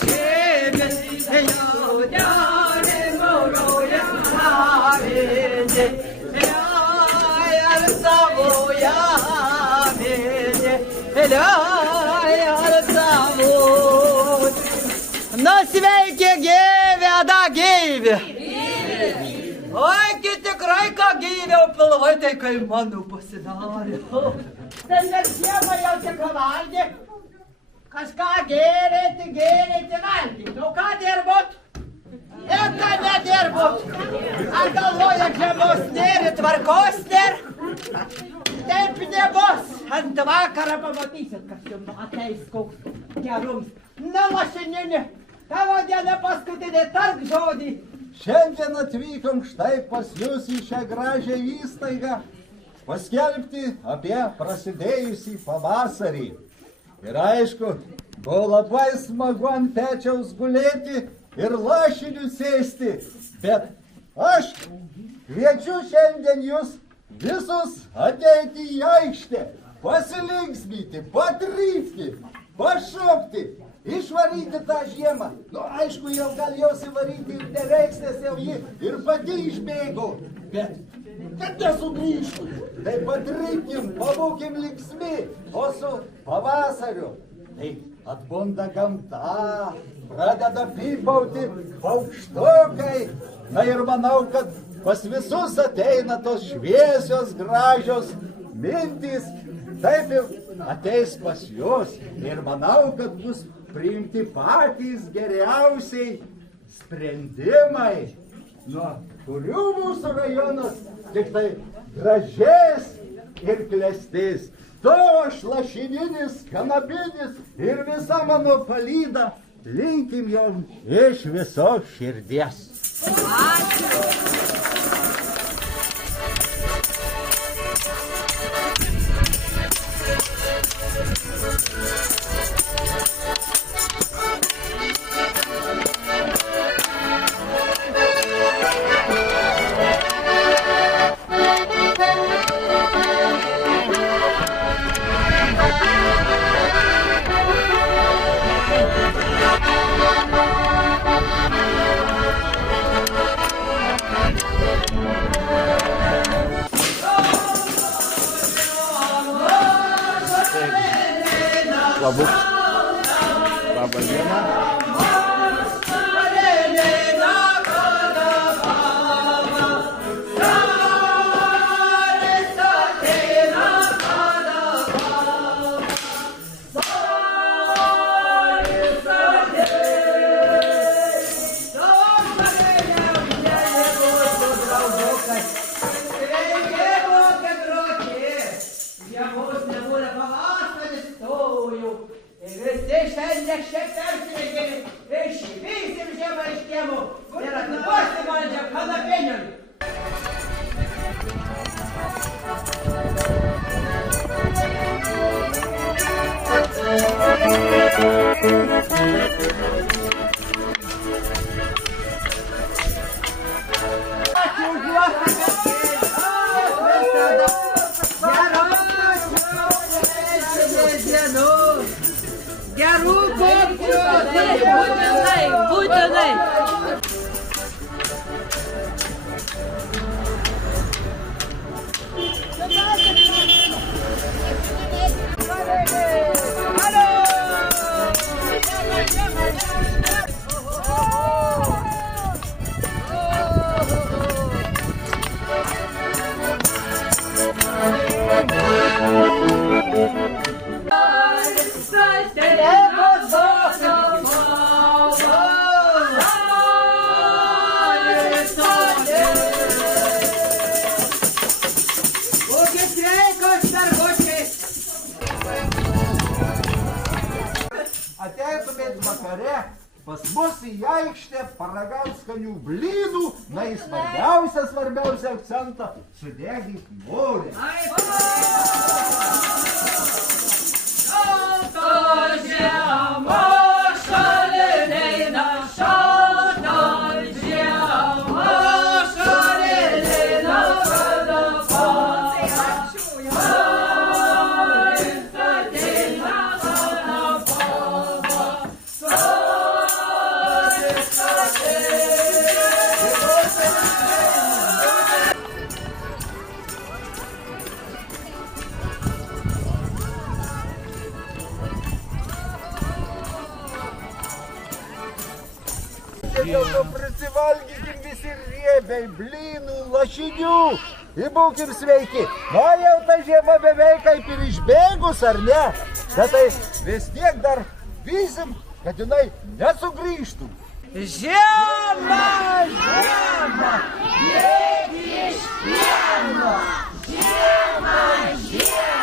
siebie, Juliane moroja wiedzie, ja zawoja wiedzie, ja zawoja. Na sveiki gyvi, da gyvi. Oi, tikrai ką gyviau pilvai, tai kai mano pasidarė. Tai net siema jau tik valgė. Kažką gėrėti, valgyti. Nu ką dirbot? Ir ką nedirbot? Ar galvoja, žiemos nėr, tvarkos nėr? Taip nebus. Ant vakarą pamatysit, kas jums ateis koks gerums. Na, mašininė, tavo diena paskutinė, tarp žodį. Šiandien atvykom štai pas jūs į šią gražią įstaigą paskelbti apie prasidėjusį pavasarį. Ir aišku, buvo labai smagu ant pečiaus gulėti ir lašinių sėsti, bet aš kviečiu šiandien jūs visus ateiti į aikštę, pasilinksmyti, patrypti, pašokti, išvaryti tą žiemą. Nu, aišku, jau gal jos įvaryti ir nereiks, nes jau ji ir pati išbėgo. Bet kad nesugrįžtų, tai patrypkim, pabūkim linksmi, o su pavasariu. Tai atbunda gamta, pradeda pypauti paukštukai. Na ir manau, kad pas visus ateina tos šviesios, gražios mintys. Taip ir ateis pas jūs. Ir manau, kad bus priimti patys geriausiai sprendimai, nuo kurių mūsų rajonas tik tai gražės ir klestės. Tu aš lašininis, kanapinis ir visa mano palyda linkim jums iš visos širdies. Ačiū. Labą dieną. Gerų kopčių! Būtinai! Ateitumėt vakare pas mus į aikštę paragaut skanių blynų, na į svarbiausią akcentą sudegit morę. Dėl prisivalgykim visi riebiai, blynų, lašinių ir būkim sveiki. Na jau ta žiema beveik kaip ir išbėgus, ar ne? Bet tai vis tiek dar vysim, kad jinai nesugrįžtų. Žiema, žiema, negrįžk pieno. Žiema, žiema.